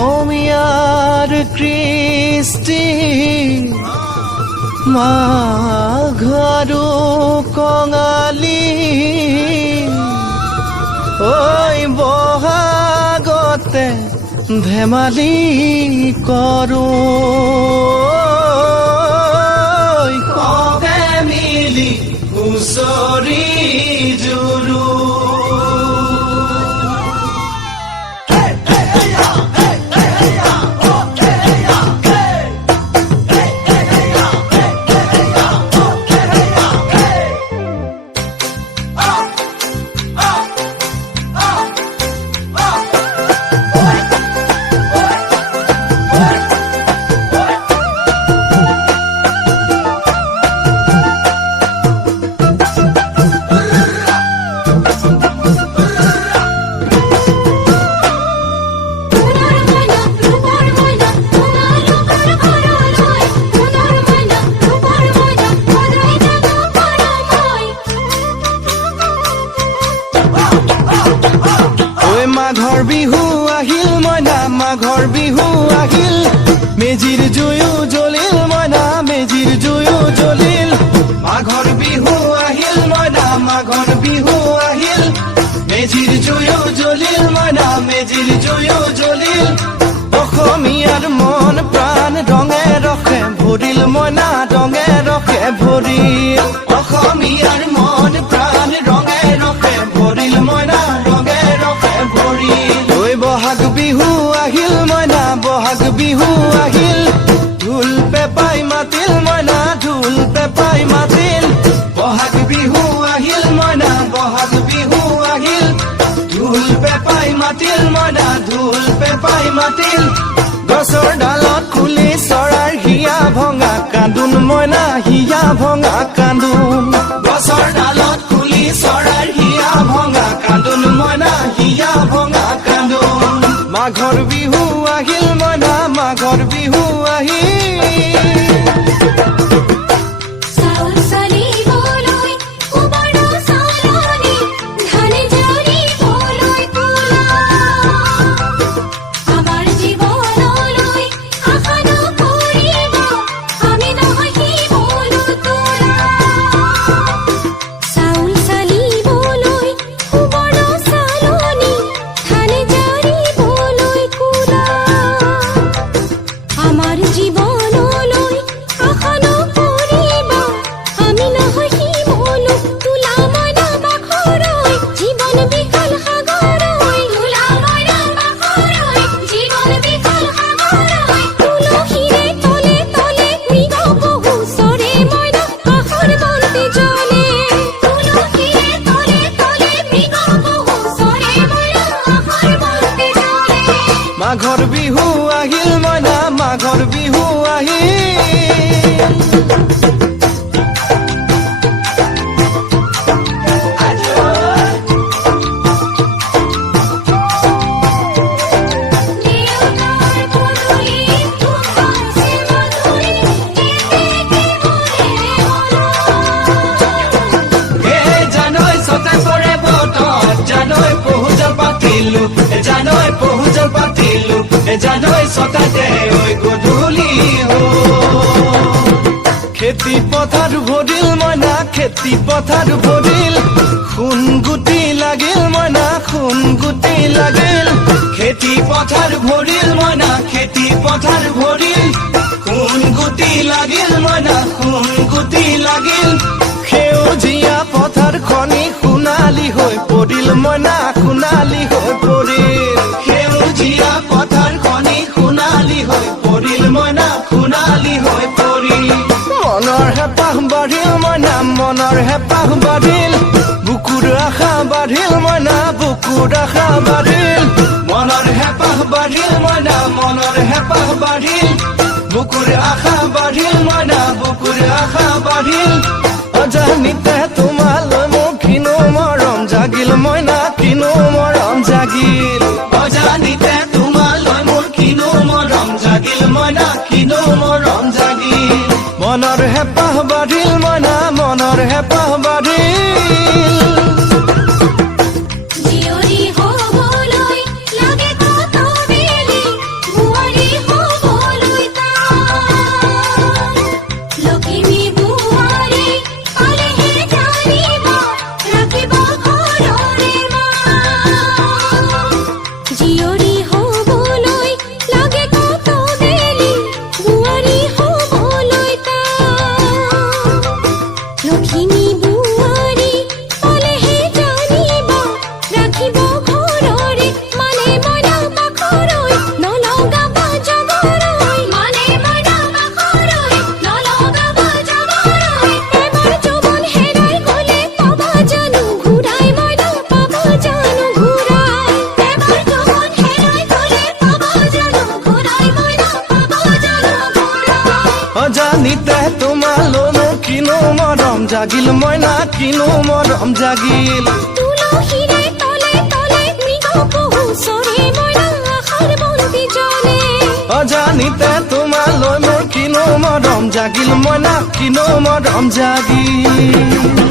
অসমীয়াৰ কৃষ্টি মাঘৰো কঙালী ঐ বহাগতে ধেমালি কৰোঁ কবে মিলি হুঁচৰি জুৰো মাঘৰ বিহু আহিল মইনা মাঘৰ বিহু আহিল মেজিৰ জুয়ো জ্বলিল মইনা মেজিৰ জুয়ো জ্বলিল মাঘৰ বিহু আহিল মইনা মাঘৰ বিহু আহিল মেজিৰ জুয়ো জ্বলিল মইনা মেজিৰ জুয়ো জ্বলিল অসমীয়াৰ মন প্ৰাণ ৰঙে ৰখে ভৰিল মইনা ৰঙে ৰখে ভৰিল অসমীয়াৰ মন প্ৰাণ ৰঙে ৰখে ভৰিল মইনা ৰঙে ৰখে ভৰিল ঐ বহাগ বিহু আহিল মইনা বহাগ বিহু আহিল ঢোল পেপাই মাতিল মইনা ঢোল পেপাই মাতিল বহাগ বিহু আহিল মইনা বহাগ বিহু আহিল ঢোল পেপাই মাতিল মইনা ঢোল পেপাই মাতিল গছৰ ডালত খুলি চৰাইৰ হিয়া ভঙা কান্দোন মইনা হিয়া ভঙা কান্দোন গছৰ ডালত খুলি চৰাইৰ হিয়া ভঙা কান্দোন মইনা হিয়া ভঙা কান্দোন মাঘৰ বিহু আহিল মইনা মাঘৰ বিহু আহিল মাঘৰ বিহু আহিল মইনা মাঘৰ বিহু আহিল জানৈ সতে পৰে বতত জানৈ পহুজল পাতিলো জানৈ পহুজল পাতিলো জানৈ সতাতে ঐ গধূলি খেতি পথাৰ ভৰিল মইনা খেতি পথাৰ ভৰিল সোণ গুটি লাগিল মইনা সোণ গুটি লাগিল খেতি পথাৰ ভৰিল মইনা খেতি পথাৰ ভৰিল সোণ গুটি লাগিল মইনা সোণ গুটি লাগিল সেউজীয়া পথাৰ খনি সোণালী হৈ পৰিল মইনা সোণালী হৈ পৰিল সেউজীয়া পথাৰ খনি সোণালী হৈ পৰিল মইনা সোণালী হৈ পৰিল মনৰ হেঁপাহ বাঢ়িল মইনা মনৰ হেঁপাহ বাঢ়িল বুকুৰ আশা বাঢ়িল মইনা বুকুৰ আশা বাঢ়িল মনৰ হেঁপাহ বাঢ়িল মইনা মনৰ হেঁপাহ বাঢ়িল বুকুৰ আশা বাঢ়িল মইনা বুকুৰ আশা বাঢ়িল অজানিতে তোমালৈ মোৰ কিনো মৰম জাগিল মইনা কিনো মৰম জাগিল অজানিতে তোমালৈ মোৰ কিনো মৰম জাগিল মইনা হেঁপাহ বাঢ়িল মইনা মনৰ হেঁপাহ বাঢ়িল জীয়ৰী হ'বলৈ লাগে কত বেলি বোৱাৰী হ'বলৈ তাই লখিমী বোৱাৰী পালেহে জানিব ৰাখিব ঘৰৰে মাক জীয়ৰী হ'বলৈ লাগে কত বেলি বোৱাৰী হ'বলৈ তাই লখিমী বোৱাৰী পালেহে জানিব ৰাখিব ঘৰৰে মানে মইনা পাখৰৈ নলগাব জগৰৈ মানে মইনা পাখৰৈ নলগাব জগৰৈ এবাৰ যৌৱন হেৰাই গ'লে পাবা জানো ঘূৰাই মইনা পাবা জানো ঘূৰাই এবাৰ যৌৱন হেৰাই গ'লে পাবা জানো ঘূৰাই মইনা পাবা জানো ঘূৰাই অজানিতে তোমালৈ কিনো মৰম জাগিল মইনা কিনো মৰম জাগিল তুলসীৰে তলে তলে মৃগ পহু চৰে মইনা আশাৰ বন্তি জ্বলে অজানিতে তোমালৈ মোৰ কিনো মৰম জাগিল মইনা কিনো মৰম জাগিল